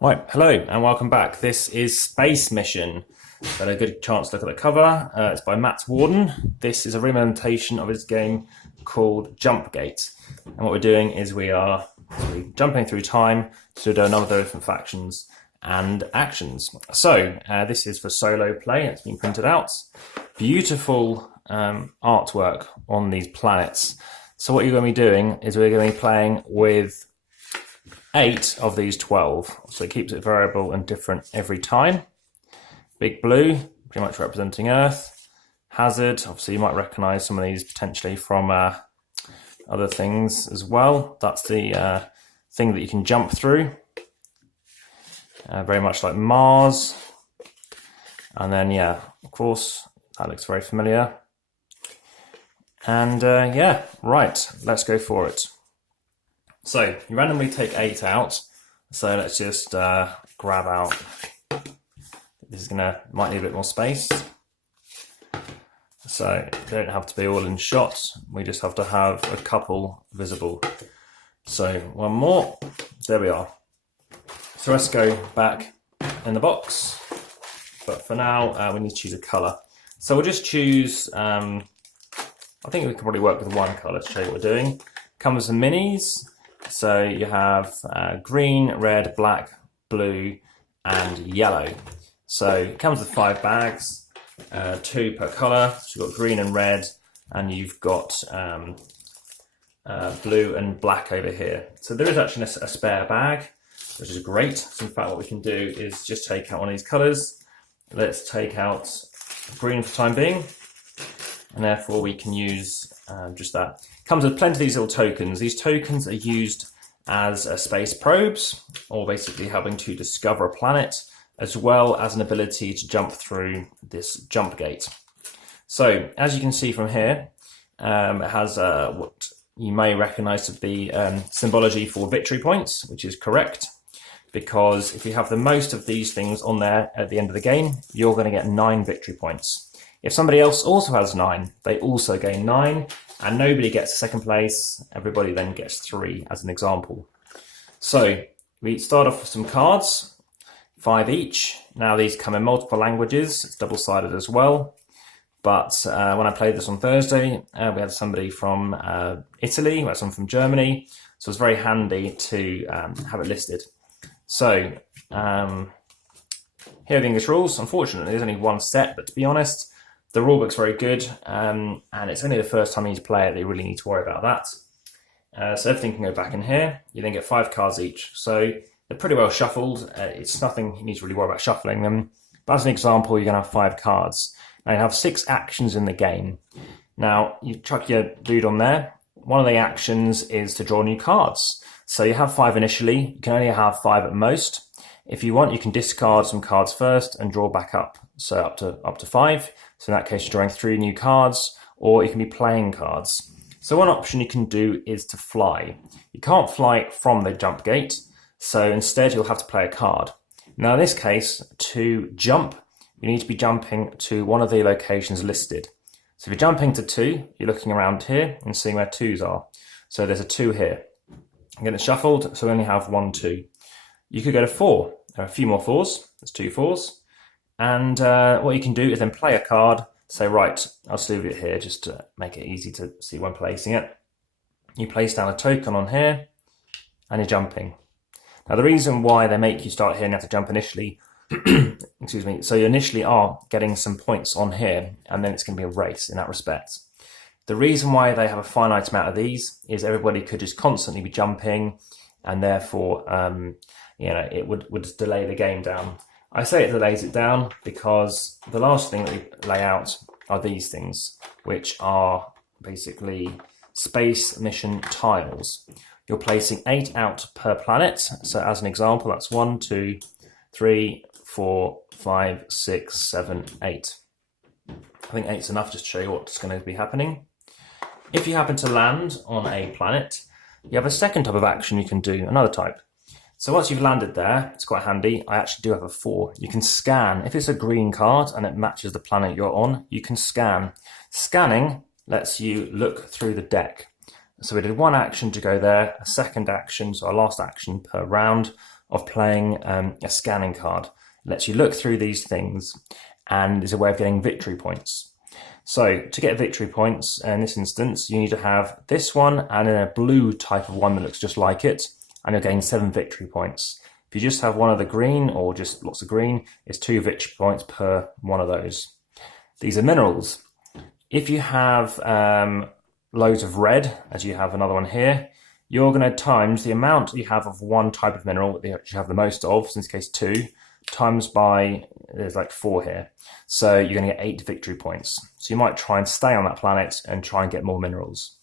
Right, hello and welcome back. This is Space Mission. Had a good chance to look at the cover. It's by Matt Warden. This is a reimplementation of his game called Jump Gate. And what we're doing is we're jumping through time to do a number of different factions and actions. So this is for solo play. It's been printed out. Beautiful artwork on these planets. So what you're going to be doing is we're going to be playing with 8 of these 12, so it keeps it variable and different every time. Big blue, pretty much representing Earth. Hazard, obviously you might recognise some of these potentially from other things as well. That's the thing that you can jump through, very much like Mars. And then yeah, of course, that looks very familiar. And yeah, right, let's go for it. So you randomly take 8 out. So let's just grab out. This is might need a bit more space. So they don't have to be all in shot. We just have to have a couple visible. So one more. There we are. So let's go back in the box. But for now, we need to choose a colour. So we'll just choose. I think we can probably work with one colour to show you what we're doing. Comes with some minis. So you have green, red, black, blue, and yellow. So it comes with 5 bags, 2 per colour. So you've got green and red, and you've got blue and black over here. So there is actually a spare bag, which is great. So in fact, what we can do is just take out one of these colours. Let's take out green for the time being, and therefore we can use just that. Comes with plenty of these little tokens. These tokens are used as space probes, or basically helping to discover a planet, as well as an ability to jump through this jump gate. So as you can see from here, it has what you may recognize to be symbology for victory points, which is correct, because if you have the most of these things on there at the end of the game, you're going to get 9 victory points. If somebody else also has 9, they also gain 9, and nobody gets second place. Everybody then gets 3 as an example. So we start off with some cards, 5 each. Now these come in multiple languages. It's double-sided as well. But when I played this on Thursday, we had somebody from Italy, we had someone from Germany. So it's very handy to have it listed. So here are the English rules. Unfortunately, there's only one set, but to be honest, the rulebook's very good, and it's only the first time you need to play it that you really need to worry about that. So everything can go back in here. You then get 5 cards each. So they're pretty well shuffled. It's nothing you need to really worry about shuffling them. But as an example, you're going to have 5 cards. Now you have 6 actions in the game. Now you chuck your dude on there. One of the actions is to draw new cards. So you have 5 initially. You can only have 5 at most. If you want, you can discard some cards first and draw back up. So up to 5. So in that case, you're drawing 3 new cards, or you can be playing cards. So one option you can do is to fly. You can't fly from the jump gate, so instead you'll have to play a card. Now in this case, to jump, you need to be jumping to one of the locations listed. So if you're jumping to 2, you're looking around here and seeing where 2s are. So there's a 2 here. I'm getting it shuffled, so we only have 1 2. You could go to 4. There are a few more 4s. There's 2 4s. And what you can do is then play a card, say, right, I'll just leave it here just to make it easy to see when placing it. You place down a token on here, and you're jumping. Now, the reason why they make you start here and you have to jump initially, excuse me, so you initially are getting some points on here, and then it's going to be a race in that respect. The reason why they have a finite amount of these is everybody could just constantly be jumping, and therefore, it would delay the game down. I say it delays it down because the last thing that we lay out are these things, which are basically space mission tiles. You're placing 8 out per planet. So as an example, that's 1, 2, 3, 4, 5, 6, 7, 8. I think 8's enough just to show you what's going to be happening. If you happen to land on a planet, you have a second type of action you can do, another type. So once you've landed there, it's quite handy. I actually do have a 4. You can scan. If it's a green card and it matches the planet you're on, you can scan. Scanning lets you look through the deck. So we did one action to go there, a second action, so our last action per round of playing a scanning card. It lets you look through these things and is a way of getting victory points. So to get victory points in this instance, you need to have this one and then a blue type of one that looks just like it, and you'll gain 7 victory points. If you just have one of the green or just lots of green, it's 2 victory points per one of those. These are minerals. If you have loads of red, as you have another one here, you're going to times the amount you have of one type of mineral that you have the most of, in this case 2, times by, there's like 4 here. So you're going to get 8 victory points. So you might try and stay on that planet and try and get more minerals.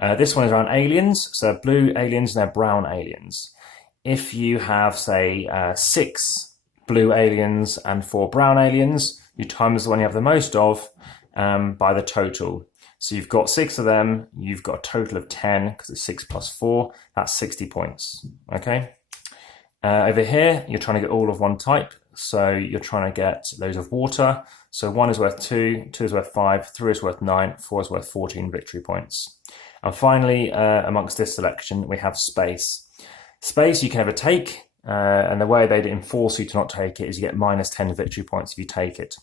This one is around aliens, so blue aliens and they're brown aliens. If you have, say, 6 blue aliens and 4 brown aliens, you times the one you have the most of by the total. So you've got 6 of them, you've got a total of 10, because it's 6 plus 4, that's 60 points, okay? Over here, you're trying to get all of one type, so you're trying to get those of water. So 1 is worth 2, 2 is worth 5, 3 is worth 9, 4 is worth 14 victory points. And finally, amongst this selection, we have space. Space you can never take, and the way they'd enforce you to not take it is you get minus 10 victory points if you take it.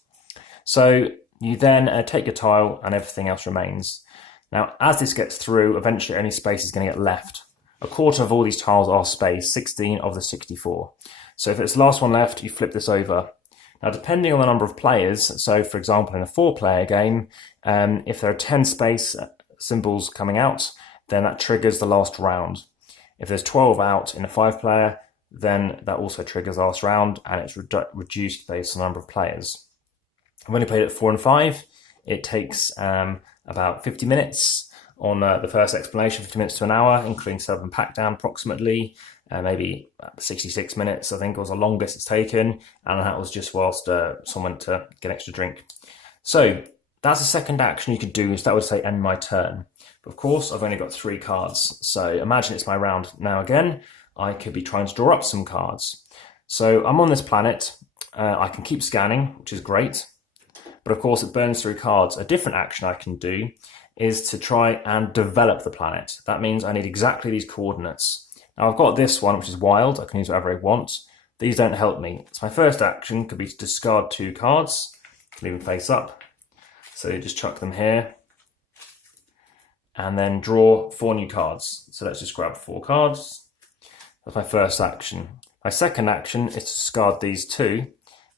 So you then take your tile and everything else remains. Now, as this gets through, eventually only space is going to get left. A quarter of all these tiles are space, 16 of the 64. So if it's the last one left, you flip this over. Now, depending on the number of players, so for example, in a 4-player game, if there are 10 space symbols coming out, then that triggers the last round. If there's 12 out in a 5-player, then that also triggers the last round, and it's reduced based on the number of players. I've only played it 4 and 5. It takes about 50 minutes on the first explanation, 50 minutes to an hour, including setup and pack down approximately. Maybe 66 minutes, I think, was the longest it's taken, and that was just whilst someone went to get an extra drink. So that's the second action you could do, so that would say end my turn. But of course, I've only got 3 cards, so imagine it's my round now again. I could be trying to draw up some cards. So I'm on this planet, I can keep scanning, which is great, but of course it burns through cards. A different action I can do is to try and develop the planet. That means I need exactly these coordinates. Now I've got this one, which is wild. I can use whatever I want. These don't help me. So my first action could be to discard 2 cards, leave them face up. So you just chuck them here, and then draw 4 new cards. So let's just grab 4 cards. That's my first action. My second action is to discard these 2, and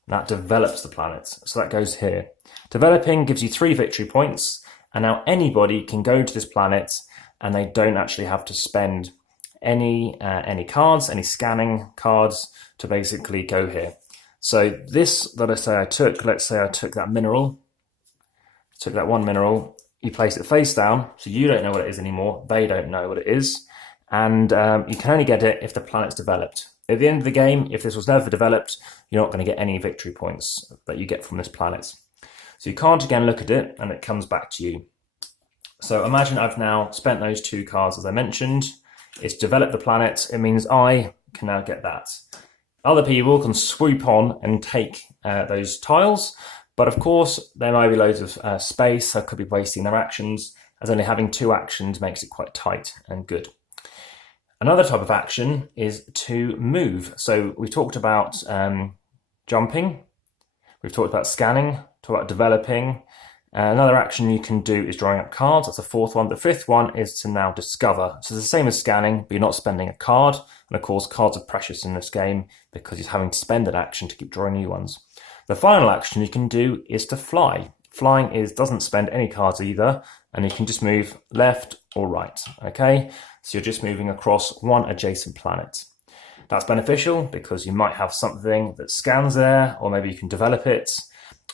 that develops the planet. So that goes here. Developing gives you 3 victory points, and now anybody can go to this planet and they don't actually have to spend any cards, any scanning cards to basically go here. So this that I say I took, let's say I took that mineral, took that 1 mineral, you place it face down, so you don't know what it is anymore, they don't know what it is, and you can only get it if the planet's developed. At the end of the game, if this was never developed, you're not going to get any victory points that you get from this planet. So you can't again look at it, and it comes back to you. So imagine I've now spent those 2 cards as I mentioned. It's developed the planet, it means I can now get that. Other people can swoop on and take those tiles, but of course there might be loads of space, so I could be wasting their actions, as only having 2 actions makes it quite tight and good. Another type of action is to move. So we talked about jumping, we've talked about scanning, talked about developing. Another action you can do is drawing up cards. That's the 4th one. The 5th one is to now discover. So it's the same as scanning, but you're not spending a card. And of course, cards are precious in this game because you're having to spend an action to keep drawing new ones. The final action you can do is to fly. Flying doesn't spend any cards either, and you can just move left or right, okay? So you're just moving across one adjacent planet. That's beneficial because you might have something that scans there, or maybe you can develop it.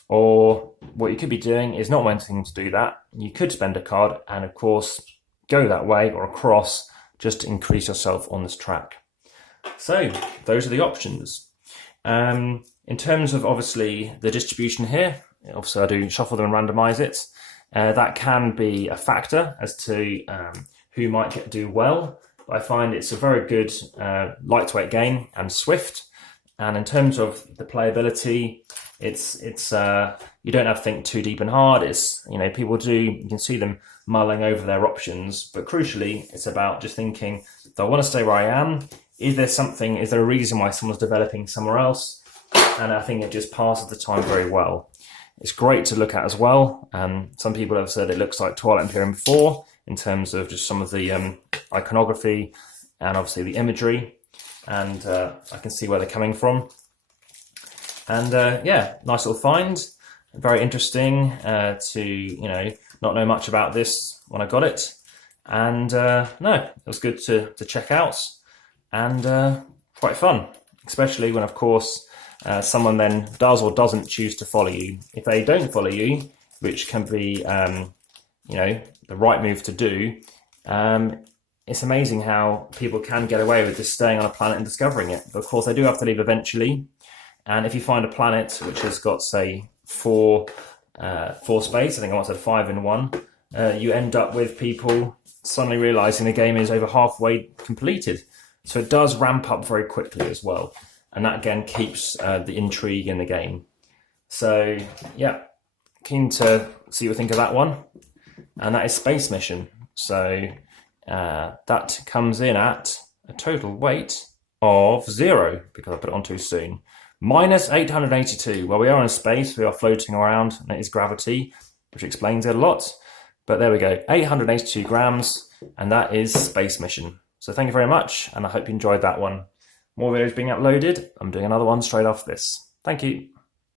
Or what you could be doing is not wanting to do that. You could spend a card and of course go that way or across just to increase yourself on this track. So those are the options. In terms of obviously the distribution here, obviously I do shuffle them and randomize it. That can be a factor as to who might do well. But I find it's a very good lightweight game and swift. And in terms of the playability, it's you don't have to think too deep and hard. It's, you know, people do, you can see them mulling over their options. But crucially, it's about just thinking, do I want to stay where I am? Is there a reason why someone's developing somewhere else? And I think it just passes the time very well. It's great to look at as well. Some people have said it looks like Twilight Imperium 4 in terms of just some of the iconography and obviously the imagery. And I can see where they're coming from. And yeah, nice little find. Very interesting to not know much about this when I got it. And no, it was good to check out and quite fun, especially when, of course, someone then does or doesn't choose to follow you. If they don't follow you, which can be the right move to do, it's amazing how people can get away with just staying on a planet and discovering it. But of course, they do have to leave eventually. And if you find a planet which has got, say, four space, I think I once said 5 in 1, you end up with people suddenly realizing the game is over halfway completed. So it does ramp up very quickly as well. And that again keeps the intrigue in the game. So yeah, keen to see what you think of that one. And that is Space Mission. So that comes in at a total weight of 0, because I put it on too soon. Minus 882. Well, we are in space, we are floating around, and it is gravity, which explains it a lot. But there we go, 882 grams, and that is Space Mission. So thank you very much, and I hope you enjoyed that one. More videos being uploaded. I'm doing another one straight after this. Thank you.